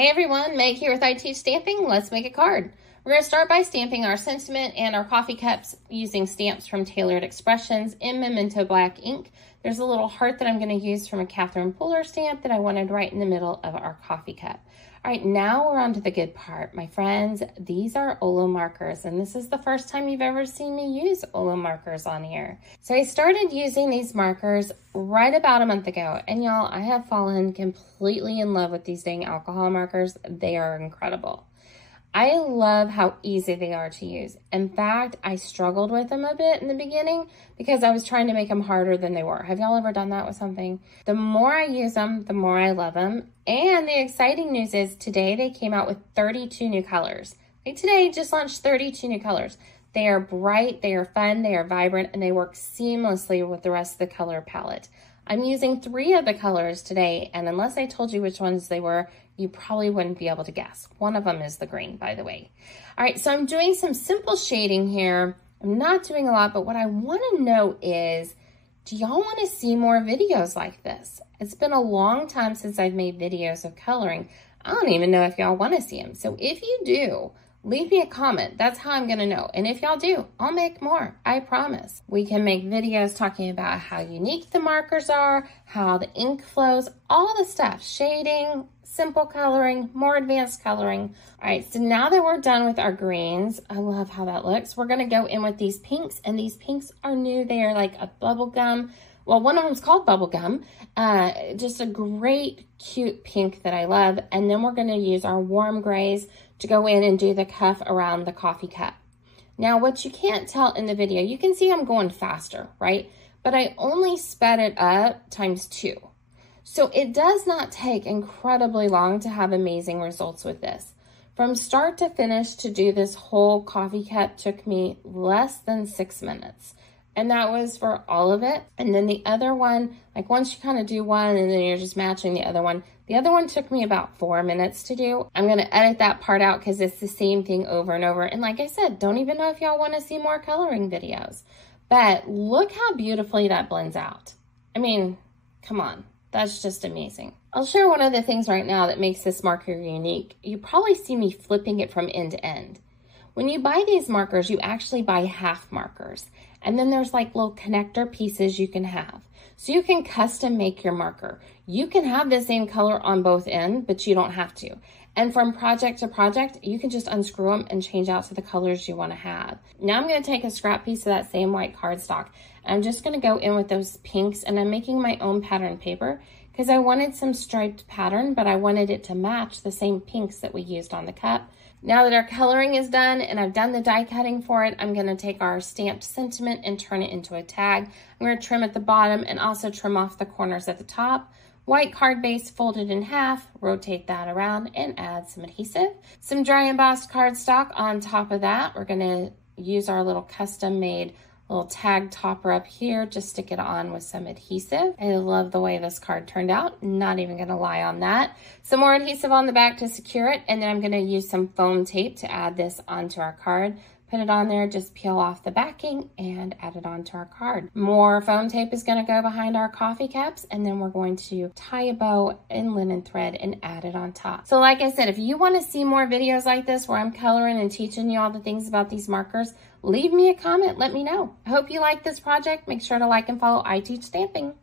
Hey everyone, Meg here with I Teach Stamping. Let's make a card. We're going to start by stamping our sentiment and our coffee cups using stamps from Tailored Expressions in Memento Black ink. There's a little heart that I'm going to use from a 𝗂𝗄𝗋 stamp that I wanted right in the middle of our coffee cup. All right, now we're on to the good part. My friends, these are OLO markers, and this is the first time you've ever seen me use OLO markers on here. So I started using these markers right about a month ago, and y'all, I have fallen completely in love with these dang alcohol markers. They are incredible. I love how easy they are to use. In fact, I struggled with them a bit in the beginning because I was trying to make them harder than they were. Have y'all ever done that with something? The more I use them, the more I love them. And the exciting news is today they came out with 32 new colors. Like today just launched 32 new colors. They are bright, they are fun, they are vibrant, and they work seamlessly with the rest of the color palette. I'm using 3 of the colors today, and unless I told you which ones they were, you probably wouldn't be able to guess. One of them is the green, by the way. All right, so I'm doing some simple shading here. I'm not doing a lot, but what I want to know is, do y'all want to see more videos like this? It's been a long time since I've made videos of coloring. I don't even know if y'all want to see them. So if you do, leave me a comment. That's how I'm going to know. And if y'all do, I'll make more. I promise. We can make videos talking about how unique the markers are, how the ink flows, all the stuff. Shading, simple coloring, more advanced coloring. All right, so now that we're done with our greens, I love how that looks. We're going to go in with these pinks, and these pinks are new. They are like a bubble gum. Well, one of them is called bubblegum. Just a great, cute pink that I love. And then we're going to use our warm grays to go in and do the cuff around the coffee cup. Now, what you can't tell in the video, you can see I'm going faster, right? But I only sped it up ×2. So it does not take incredibly long to have amazing results with this. From start to finish, to do this whole coffee cup took me less than 6 minutes. And that was for all of it. And then the other one, like once you kind of do one and then you're just matching the other one took me about 4 minutes to do. I'm going to edit that part out because it's the same thing over and over. And like I said, don't even know if y'all want to see more coloring videos. But look how beautifully that blends out. I mean, come on. That's just amazing. I'll share one of the things right now that makes this marker unique. You probably see me flipping it from end to end. When you buy these markers, you actually buy half markers. And then there's like little connector pieces you can have. So you can custom make your marker. You can have the same color on both ends, but you don't have to. And from project to project, you can just unscrew them and change out to the colors you want to have. Now I'm going to take a scrap piece of that same white cardstock. I'm just going to go in with those pinks, and I'm making my own pattern paper because I wanted some striped pattern, but I wanted it to match the same pinks that we used on the cup. Now that our coloring is done and I've done the die cutting for it, I'm going to take our stamped sentiment and turn it into a tag. I'm going to trim at the bottom and also trim off the corners at the top. White card base folded in half, rotate that around and add some adhesive. Some dry embossed cardstock on top of that. We're going to use our little custom made little tag topper up here, just stick it on with some adhesive. I love the way this card turned out. Not even gonna lie on that. Some more adhesive on the back to secure it, and then I'm gonna use some foam tape to add this onto our card. Put it on there, just peel off the backing and add it onto our card. More foam tape is gonna go behind our coffee cups, and then we're going to tie a bow in linen thread and add it on top. So like I said, if you wanna see more videos like this where I'm coloring and teaching you all the things about these markers, leave me a comment, let me know. I hope you like this project. Make sure to like and follow I Teach Stamping.